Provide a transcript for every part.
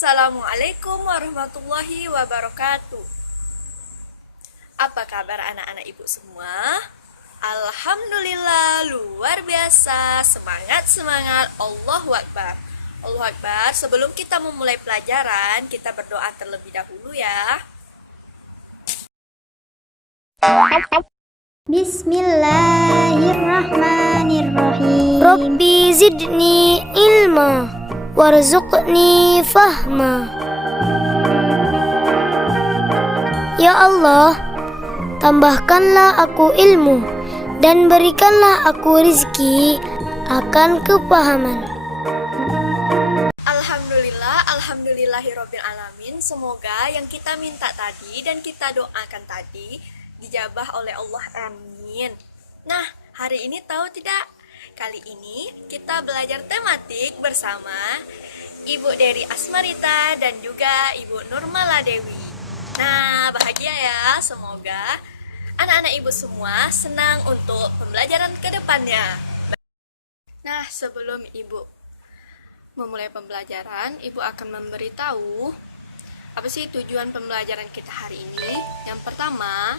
Assalamualaikum warahmatullahi wabarakatuh. Apa kabar anak-anak ibu semua? Alhamdulillah, luar biasa. Semangat, Allahu Akbar. Allahu Akbar. Sebelum kita memulai pelajaran, kita berdoa terlebih dahulu ya. Bismillahirrahmanirrahim. Rabbi zidni ilma warzuqni fahma. Ya Allah, tambahkanlah aku ilmu dan berikanlah aku rizki akan kepahaman. Alhamdulillahirabbil alamin. Semoga yang kita minta tadi dan kita doakan tadi dijabah oleh Allah, amin. Nah, hari ini tahu tidak? Kali ini kita belajar tematik bersama Ibu Dery Asmarita dan juga Ibu Nurmala Dewi. Nah, bahagia ya. Semoga anak-anak ibu semua senang untuk pembelajaran ke depannya. Nah, sebelum ibu memulai pembelajaran, ibu akan memberitahu apa sih tujuan pembelajaran kita hari ini. Yang pertama,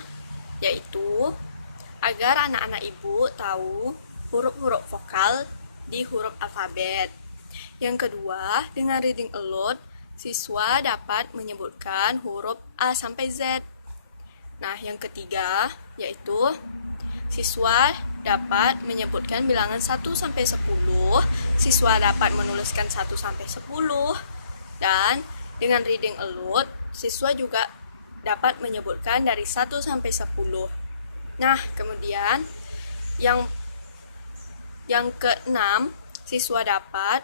yaitu agar anak-anak ibu tahu huruf-huruf vokal di huruf alfabet. Yang kedua, dengan reading aloud, siswa dapat menyebutkan huruf A sampai Z. Nah, yang ketiga, yaitu siswa dapat menyebutkan bilangan 1 sampai 10, siswa dapat menuliskan 1 sampai 10, dan dengan reading aloud, siswa juga dapat menyebutkan dari 1 sampai 10. Nah, kemudian yang keenam, siswa dapat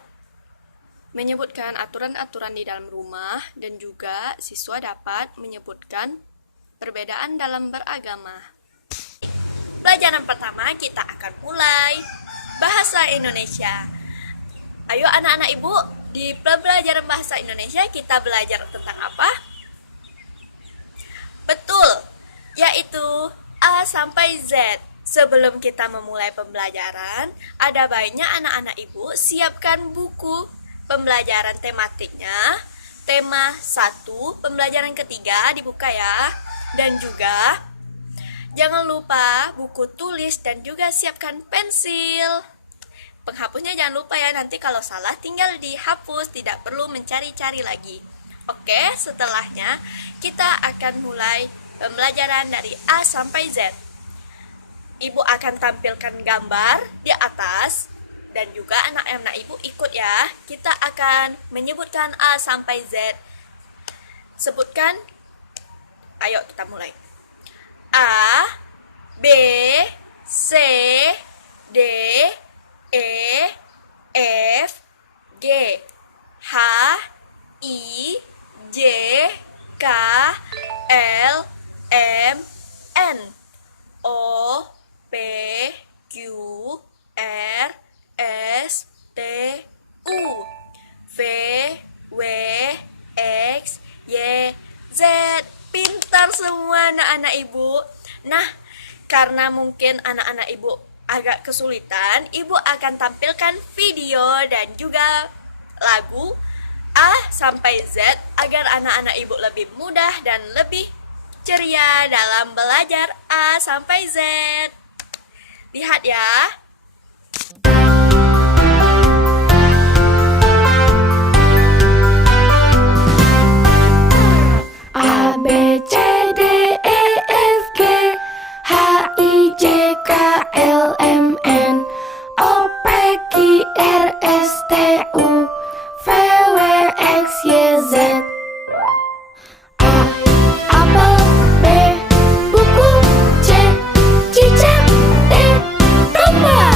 menyebutkan aturan-aturan di dalam rumah dan juga siswa dapat menyebutkan perbedaan dalam beragama. Pelajaran pertama kita akan mulai bahasa Indonesia. Ayo anak-anak ibu, di pelajaran bahasa Indonesia kita belajar tentang apa? Betul, yaitu A sampai Z. Sebelum kita memulai pembelajaran, ada baiknya anak-anak ibu siapkan buku pembelajaran tematiknya. Tema 1, pembelajaran ketiga dibuka ya. Dan juga jangan lupa buku tulis dan juga siapkan pensil. Penghapusnya jangan lupa ya, nanti kalau salah tinggal dihapus, tidak perlu mencari-cari lagi. Oke, setelahnya kita akan mulai pembelajaran dari A sampai Z. Ibu akan tampilkan gambar di atas dan juga anak-anak ibu ikut ya. Kita akan menyebutkan A sampai Z. Sebutkan. Ayo kita mulai. A, B, C, D, E, F, G, H, I, J, K, L, M, N, O, P, Q, R, S, T, U, V, W, X, Y, Z. Pintar semua anak-anak ibu. Nah, karena mungkin anak-anak ibu agak kesulitan, ibu akan tampilkan video dan juga lagu A sampai Z agar anak-anak ibu lebih mudah dan lebih ceria dalam belajar A sampai Z. Lihat ya. A, B, C, D, E, F, G, H, I, J, K, L, M, N, O, P, Q, R, S, T, U, V, W, X, Y, Z. A, apel, B, buku, C, cicak, D, domba.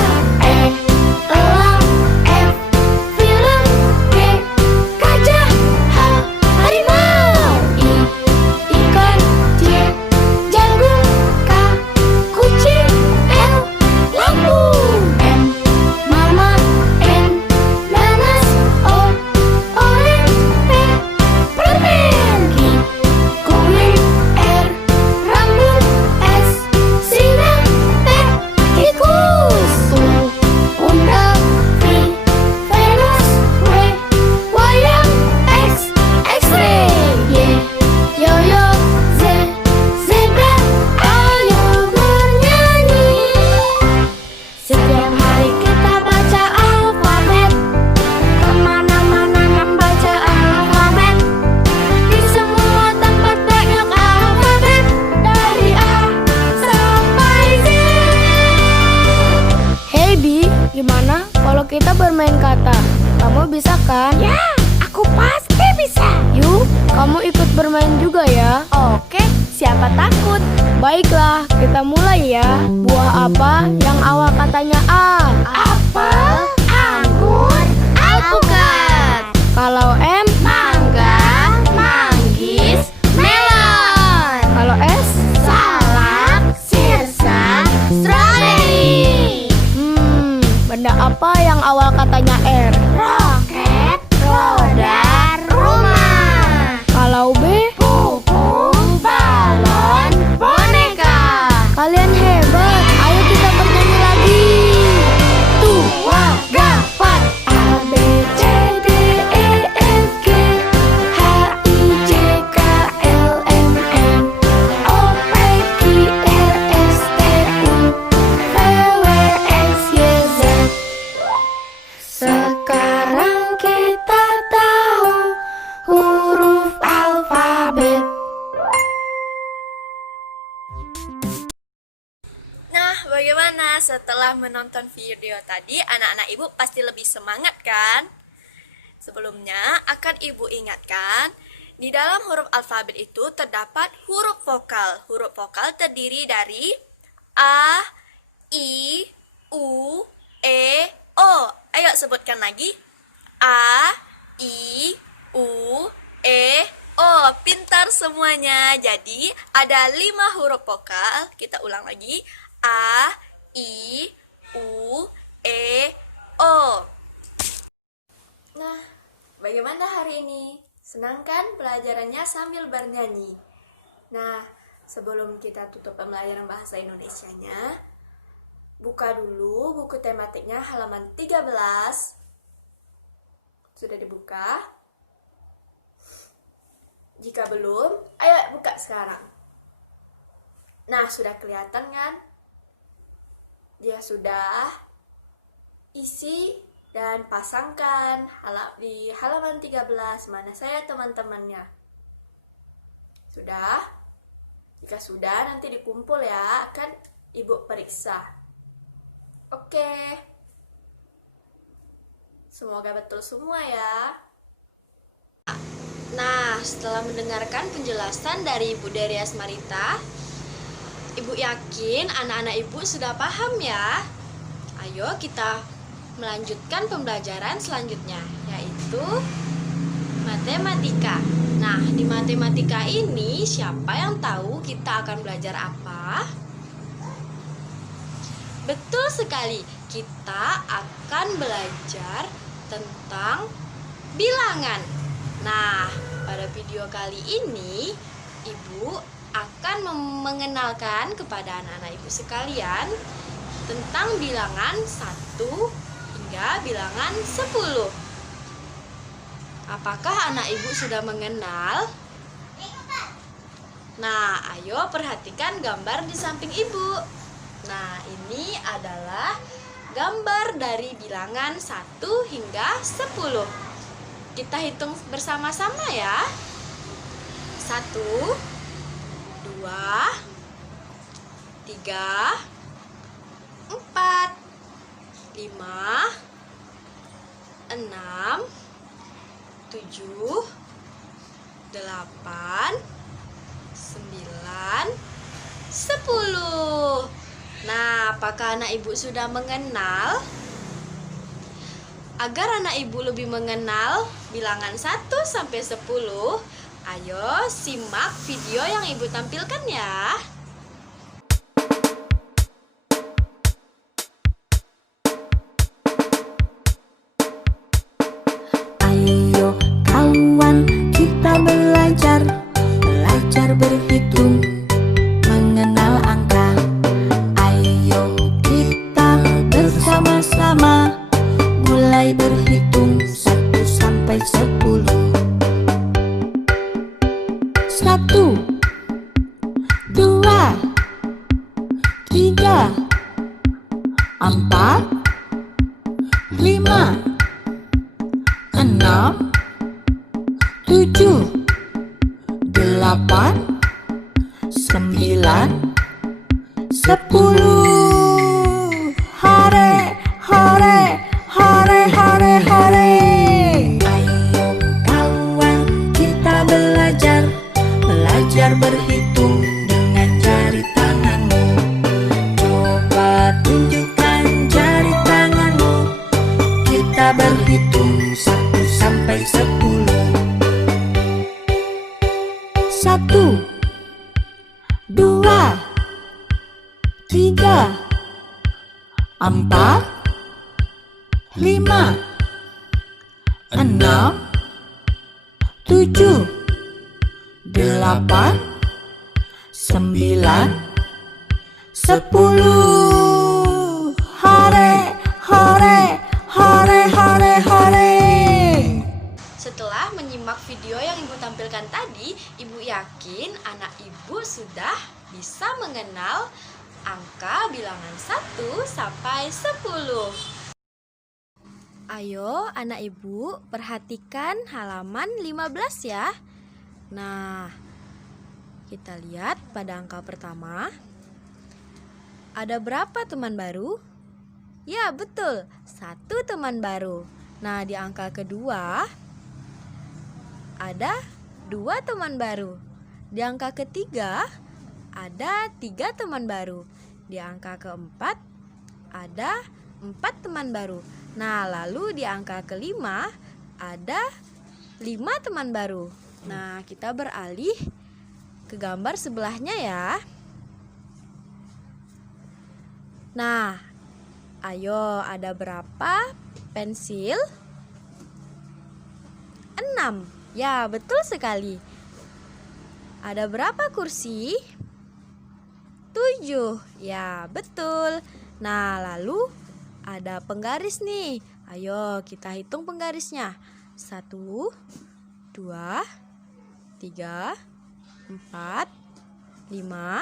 juga ya. Oke, siapa takut? Baiklah, kita mulai ya. Buah apa yang awal katanya A? Apel, anggur, alpukat. Kalau M? Mangga, manggis, melon. Kalau S? Salak, sirsak, stroberi. Benda apa yang awal katanya R? Roket, roda, rumah. Kalau B? Pupung, balon, boneka. Kalian hebat. Ayo kita bernyanyi lagi. Tua, gafar. A B C D E F G H I J K L M N O P Q R S T U V W X Y Z. Sekarang kita tahu huruf alfabet. Nah, bagaimana setelah menonton video tadi, anak-anak ibu pasti lebih semangat kan? Sebelumnya, akan ibu ingatkan, di dalam huruf alfabet itu terdapat huruf vokal. Huruf vokal terdiri dari A, I, U, E, O. Ayo sebutkan lagi. A, I, U, E, O. Pintar semuanya. Jadi, ada 5 huruf vokal. Kita ulang lagi. A, I, U, E, O. Nah, bagaimana hari ini? Senang kan pelajarannya sambil bernyanyi? Nah, sebelum kita tutup pembelajaran bahasa Indonesianya, buka dulu buku tematiknya halaman 13. Sudah dibuka? Jika belum, ayo buka sekarang. Nah, sudah kelihatan kan? Dia sudah isi dan pasangkan di halaman 13. Mana saya teman-temannya? Sudah? Jika sudah, nanti dikumpul ya, akan ibu periksa. Oke. Semoga betul semua ya. Nah, setelah mendengarkan penjelasan dari Ibu Dery Asmarita, Ibu yakin anak-anak ibu sudah paham ya. Ayo kita melanjutkan pembelajaran selanjutnya, yaitu matematika. Nah, di matematika ini siapa yang tahu kita akan belajar apa? Betul sekali, kita akan belajar tentang bilangan. Nah, pada video kali ini Ibu akan mengenalkan kepada anak-anak ibu sekalian tentang bilangan 1 hingga bilangan 10. Apakah anak ibu sudah mengenal? Nah, ayo perhatikan gambar di samping ibu. Nah, ini adalah gambar dari bilangan 1 hingga 10. Kita hitung bersama-sama ya. 1, 2, 3, 4, 5, 6, 7, 8, 9, 10. Nah, apakah anak ibu sudah mengenal? Agar anak ibu lebih mengenal bilangan 1 sampai 10, ayo simak video yang ibu tampilkan ya. Ayo kawan, kita belajar berhitung, mengenal angka. Ayo kita bersama-sama mulai berhitung 1 sampai 10. 1, 2, 3, 4, 5, 6, 7, 8, 9, 10. Hore, hore, hore, hore, hore. Ayo kawan, kita belajar belajar berhitung dengan jari tanganmu. Coba tunjukkan jari tanganmu. Kita berhitung 1 sampai 10. 1, 2, 3, 4, 5, 6, 7, 8, 9, 10. Hore, hore, hore, hore, hore. Setelah menyimak video yang ibu tampilkan tadi, ibu yakin anak ibu sudah bisa mengenal angka bilangan 1 sampai 10. Ayo anak ibu perhatikan halaman 15 ya. Nah, kita lihat pada angka pertama. Ada berapa teman baru? Ya betul, 1 teman baru. Nah, di angka kedua ada 2 teman baru. Di angka ketiga ada 3 teman baru. Di angka keempat ada 4 teman baru. Nah, lalu di angka kelima ada 5 teman baru. Nah, kita beralih ke gambar sebelahnya ya. Nah, ayo, ada berapa pensil? 6. Ya, betul sekali. Ada berapa kursi? 7. Ya, betul. Nah, lalu ada penggaris nih. Ayo kita hitung penggarisnya. 1, 2, 3, 4, 5,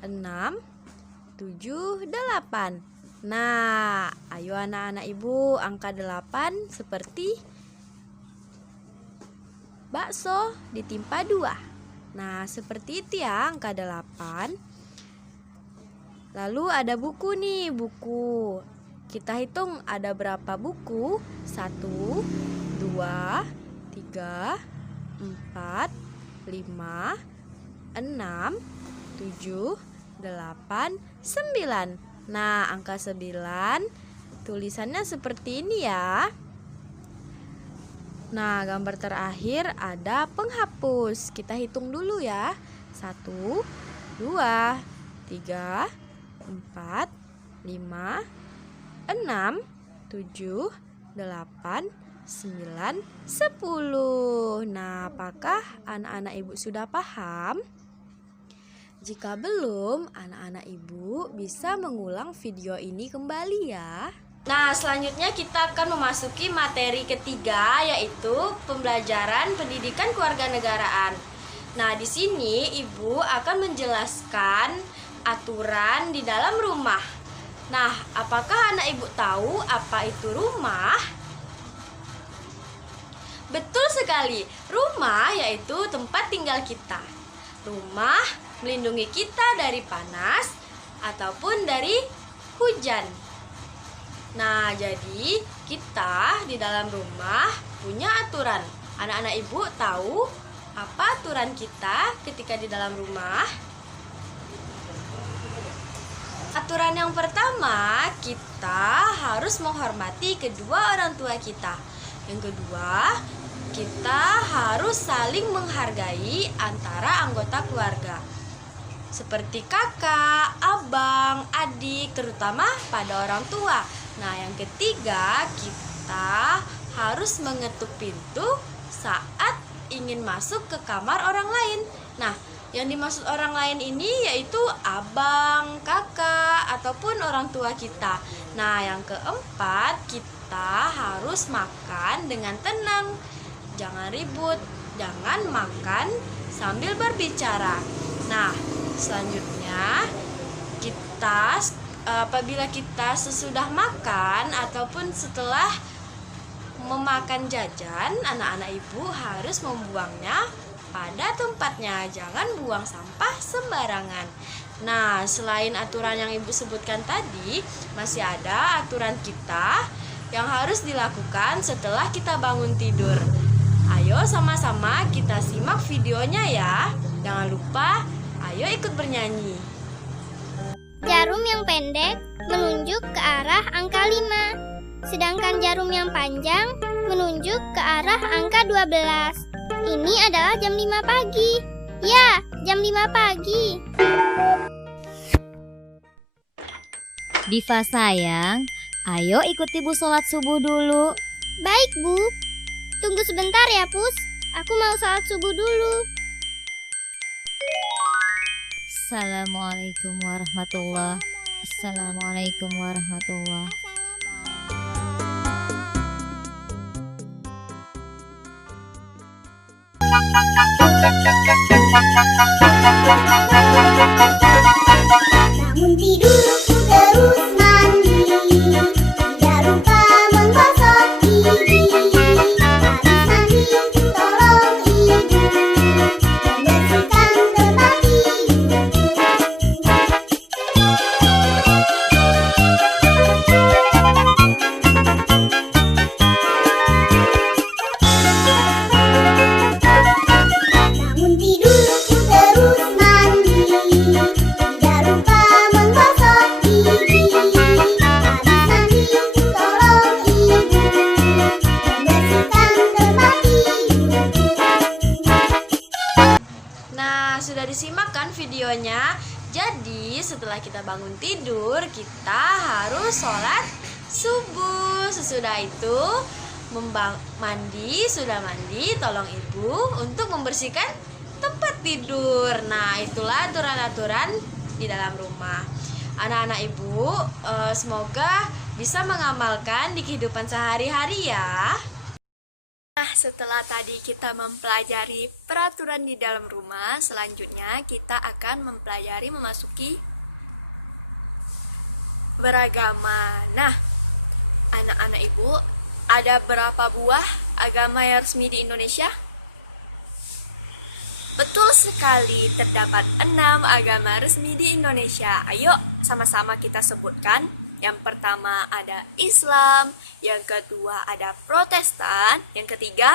6, 7, 8. Nah, ayo anak-anak ibu, angka 8 seperti bakso ditimpa 2. Nah, seperti itu ya angka 8. Lalu ada buku nih, buku. Kita hitung ada berapa buku? 1, 2, 3, 4, 5, 6, 7, 8, 9. Nah, angka 9 tulisannya seperti ini ya. Nah, gambar terakhir ada penghapus. Kita hitung dulu ya. 1, 2, 3, 4, 5, 6, 7, 8, 9, 10. Nah, apakah anak-anak ibu sudah paham? Jika belum, anak-anak ibu bisa mengulang video ini kembali ya. Nah, selanjutnya kita akan memasuki materi ketiga, yaitu pembelajaran pendidikan kewarganegaraan. Nah, di sini ibu akan menjelaskan aturan di dalam rumah. Nah, apakah anak ibu tahu apa itu rumah? Betul sekali, rumah yaitu tempat tinggal kita. Rumah melindungi kita dari panas ataupun dari hujan. Nah, jadi kita di dalam rumah punya aturan. Anak-anak ibu tahu apa aturan kita ketika di dalam rumah? Aturan yang pertama, kita harus menghormati kedua orang tua kita. Yang kedua, kita harus saling menghargai antara anggota keluarga, seperti kakak, abang, adik, terutama pada orang tua. Nah, yang ketiga, kita harus mengetuk pintu saat ingin masuk ke kamar orang lain. Nah, yang dimaksud orang lain ini yaitu abang, kakak, ataupun orang tua kita. Nah, yang keempat, kita harus makan dengan tenang. Jangan ribut, jangan makan sambil berbicara. Nah, selanjutnya apabila kita sesudah makan ataupun setelah memakan jajan, anak-anak ibu harus membuangnya pada tempatnya, jangan buang sampah sembarangan. Nah, selain aturan yang ibu sebutkan tadi, masih ada aturan kita yang harus dilakukan setelah kita bangun tidur. Ayo sama-sama kita simak videonya ya. Jangan ikut bernyanyi. Jarum yang pendek menunjuk ke arah angka 5, sedangkan jarum yang panjang menunjuk ke arah angka 12. Ini adalah jam 5 pagi. Ya, jam 5 pagi. Diva sayang, ayo ikut ibu sholat subuh dulu. Baik, Bu. Tunggu sebentar ya, Pus. Aku mau sholat subuh dulu. Assalamualaikum warahmatullah. Assalamualaikum warahmatullah. Bangun tidur terus mandi, tidak lupa menggosok gigi. Habis mandi tolong ibu membersihkan tempat tidur. Bangun tidur terus mandi, tidak lupa menggosok gigi. Habis mandi tolong ibu membersihkan tempat tidur. Nah, sudah disimak kan videonya? Jadi, setelah kita bangun tidur, kita harus sholat subuh. Sesudah itu, sudah mandi, tolong ibu untuk membersihkan tempat tidur. Nah, itulah aturan-aturan di dalam rumah. Anak-anak ibu, semoga bisa mengamalkan di kehidupan sehari-hari ya. Nah, setelah tadi kita mempelajari peraturan di dalam rumah, selanjutnya kita akan mempelajari memasuki beragama. Nah, anak-anak ibu, ada berapa buah agama yang resmi di Indonesia? Betul sekali, terdapat 6 agama resmi di Indonesia. Ayo sama-sama kita sebutkan. Yang pertama ada Islam, yang kedua ada Protestan, yang ketiga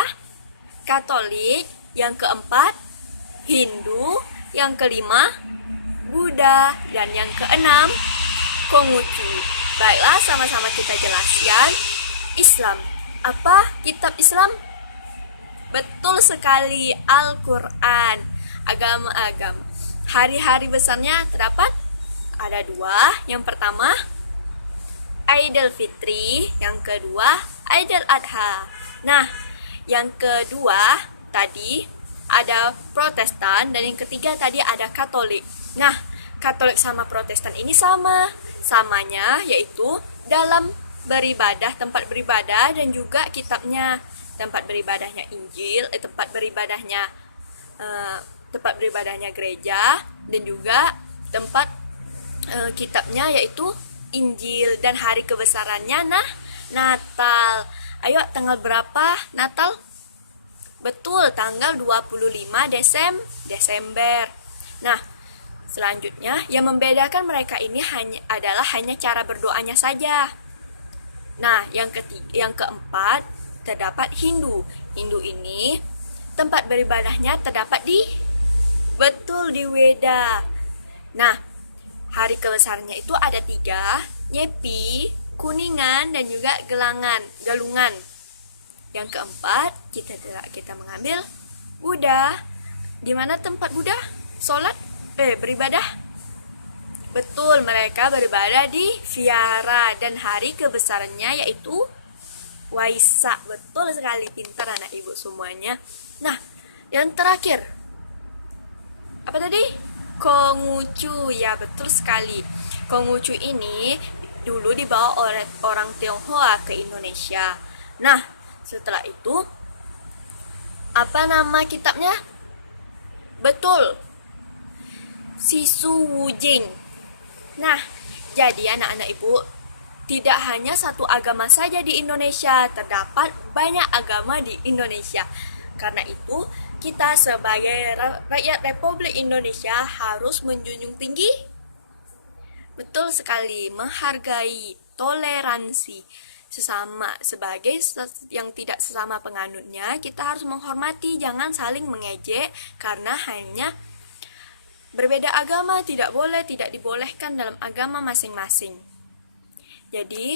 Katolik, yang keempat Hindu, yang kelima Buddha, dan yang keenam Konghucu. Baiklah, sama-sama kita jelaskan. Islam. Apa kitab Islam? Betul sekali, Al-Quran. Agama-agama. Hari-hari besarnya terdapat ada 2. Yang pertama Idul Fitri, yang kedua Idul Adha. Nah, yang kedua tadi ada Protestan dan yang ketiga tadi ada Katolik. Nah, Katolik sama Protestan ini sama. Samanya yaitu dalam beribadah, tempat beribadah dan juga kitabnya. Tempat beribadahnya Injil, tempat beribadahnya gereja, dan juga tempat kitabnya yaitu Injil, dan hari kebesarannya Natal. Ayo, tanggal berapa Natal? Betul, tanggal 25 Desember. Nah, selanjutnya yang membedakan mereka ini hanya cara berdoanya saja. Nah, yang keempat terdapat Hindu. Hindu ini tempat beribadahnya terdapat di Weda. Nah, hari kebesarannya itu ada 3, Nyepi, Kuningan, dan juga Galungan. Yang keempat, kita mengambil Buddha. Di mana tempat Buddha beribadah? Betul, mereka beribadah di Vihara, dan hari kebesarannya yaitu Waisak. Betul sekali, pintar anak ibu semuanya. Nah, yang terakhir apa tadi? Konghucu, ya betul sekali. Konghucu ini dulu dibawa oleh orang Tionghoa ke Indonesia. Nah, setelah itu apa nama kitabnya? Betul, Sisu Wujing. Nah, jadi anak-anak ibu, tidak hanya satu agama saja di Indonesia, terdapat banyak agama di Indonesia. Karena itu, kita sebagai rakyat Republik Indonesia harus menjunjung tinggi, betul sekali, menghargai, toleransi sesama. Sebagai yang tidak sesama penganutnya, kita harus menghormati, jangan saling mengejek, karena hanya berbeda agama tidak boleh, tidak dibolehkan dalam agama masing-masing. Jadi,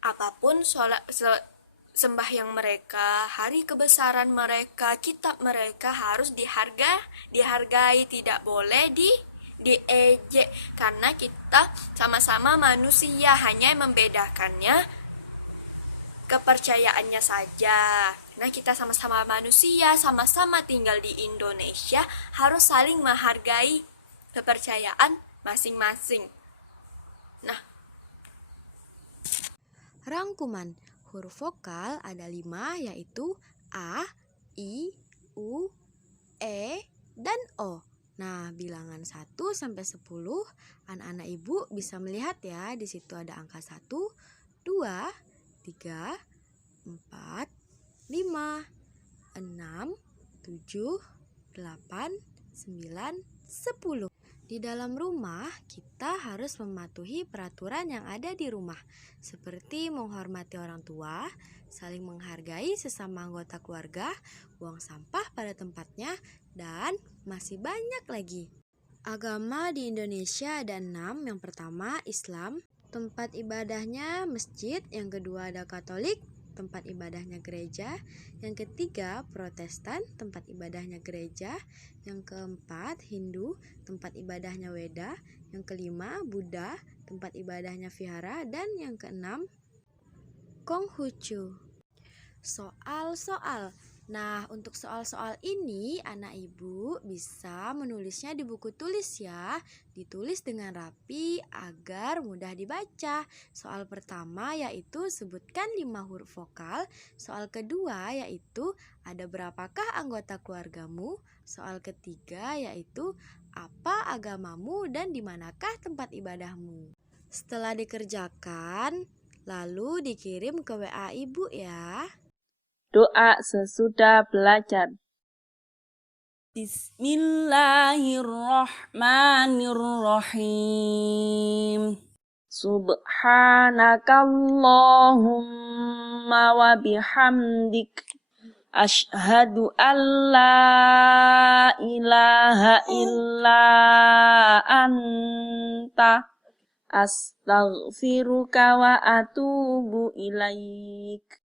apapun sembahyang mereka, hari kebesaran mereka, kitab mereka harus dihargai, tidak boleh diejek, karena kita sama-sama manusia, hanya yang membedakannya kepercayaannya saja. Nah, kita sama-sama manusia, sama-sama tinggal di Indonesia, harus saling menghargai kepercayaan masing-masing. Nah, Rangkuman huruf vokal ada 5, yaitu A, I, U, E, dan O. Nah, bilangan 1 sampai 10, anak-anak ibu bisa melihat ya, di situ ada angka 1, 2, 3, 4, 5, 6, 7, 8, 9, 10. Di dalam rumah, kita harus mematuhi peraturan yang ada di rumah, seperti menghormati orang tua, saling menghargai sesama anggota keluarga, buang sampah pada tempatnya, dan masih banyak lagi. Agama di Indonesia ada 6. Yang pertama, Islam. Tempat ibadahnya masjid. Yang kedua ada Katolik, tempat ibadahnya gereja. Yang ketiga Protestan, tempat ibadahnya gereja. Yang keempat Hindu, tempat ibadahnya Weda. Yang kelima Buddha, tempat ibadahnya vihara. Dan yang keenam Konghucu. Soal-soal. Nah, untuk soal-soal ini anak ibu bisa menulisnya di buku tulis ya. Ditulis dengan rapi agar mudah dibaca. Soal pertama yaitu sebutkan 5 huruf vokal. Soal kedua yaitu ada berapakah anggota keluargamu. Soal ketiga yaitu apa agamamu dan di manakah tempat ibadahmu. Setelah dikerjakan, lalu dikirim ke WA ibu ya. Doa sesudah belajar. Bismillahirrahmanirrahim. Subhanakallahumma wa bihamdik. Ashhadu an la ilaha illa anta. Astaghfiruka wa atubu ilaik.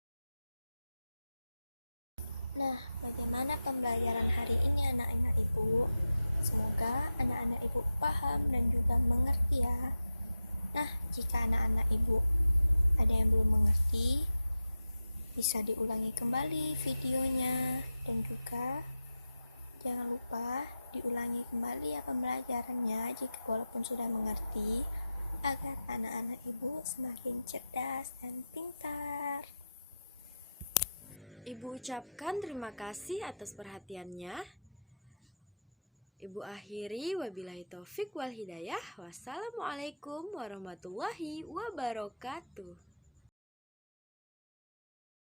Nah, bagaimana pembelajaran hari ini anak-anak ibu? Semoga anak-anak ibu paham dan juga mengerti ya. Nah, jika anak-anak ibu ada yang belum mengerti, bisa diulangi kembali videonya. Dan juga jangan lupa diulangi kembali ya pembelajarannya jika walaupun sudah mengerti, agar anak-anak ibu semakin cerdas dan pintar. Ibu ucapkan terima kasih atas perhatiannya. Ibu akhiri, wabillahi taufik wal hidayah. Wassalamualaikum warahmatullahi wabarakatuh.